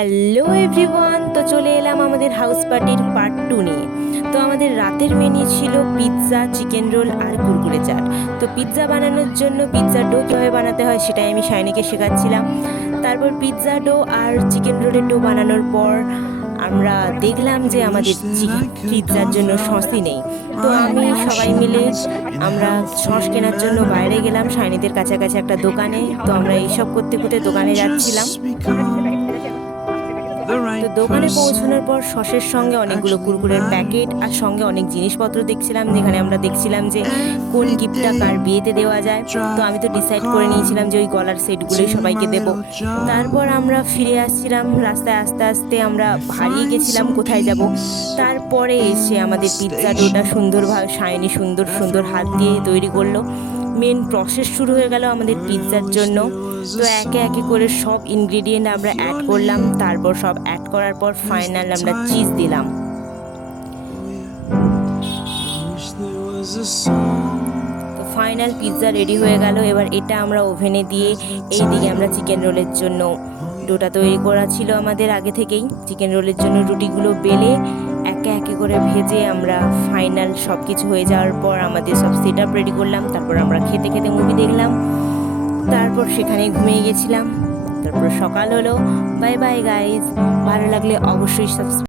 Hello everyone, তো চলে এলাম আমাদের হাউস পার্টির পার্ট 2 নিয়ে। তো আমাদের রাতের মেনু ছিল পিৎজা, চিকেন রোল আর কুরকুরে চাট। তো পিৎজা বানানোর জন্য পিৎজা ডো কীভাবে বানাতে হয় সেটাই আমি শাইনিকে শেখাচ্ছিলাম। তারপর পিৎজা ডো আর চিকেন রোলের ডো বানানোর পর আমরা দেখলাম যে আমাদের পিৎজার জন্য সসই নেই। তো আমি সবাই মিলে আমরা সস কেনার জন্য বাইরে গেলাম শাইনিদের কাছাকাছি একটা দোকানে। তো আমরা এইসব করতে করতে দোকানে যাচ্ছিলাম। তো দোকানে পৌঁছানোর পর সসের সঙ্গে অনেকগুলো কুরকুরের প্যাকেট আর সঙ্গে অনেক জিনিসপত্র দেখছিলাম, যেখানে আমরা দেখছিলাম যে কোন গিফটটা কার বিয়েতে দেওয়া যায়। তো আমি তো ডিসাইড করে নিয়েছিলাম যে ওই গলার সেটগুলোই সবাইকে দেব। তারপর আমরা ফিরে আসছিলাম রাস্তায়, আস্তে আস্তে আমরা হারিয়ে গেছিলাম কোথায় যাব। তারপরে এসে আমাদের পিৎজা ডোটা সুন্দরভাবে শাইনি সুন্দর সুন্দর হাত দিয়ে তৈরি করলো। মেন প্রসেস শুরু হয়ে গেল আমাদের পিৎজার জন্য। তো একে একে করে সব ইনগ্রিডিয়েন্ট আমরা অ্যাড করলাম। তারপর সব অ্যাড করার পর ফাইনাল আমরা চিজ দিলাম। তো ফাইনাল পিৎজা রেডি হয়ে গেল। এবার এটা আমরা ওভেনে দিয়ে এইদিকে আমরা চিকেন রোলের জন্য ডোটা তৈরি করা ছিল আমাদের আগে থেকেই। চিকেন রোলের জন্য রুটিগুলো বেলে একে একে করে ভেজে আমরা ফাইনাল সব কিছু হয়ে যাওয়ার পর আমাদের সব সেট আপ রেডি করলাম। তারপর আমরা খেতে খেতে মুভি দেখলাম। তারপর সেখানে ঘুমিয়ে গেছিলাম। তারপর সকাল হলো। বাই বাই গাইজ, ভালো লাগলে অবশ্যই সাবস্ক্রাইব।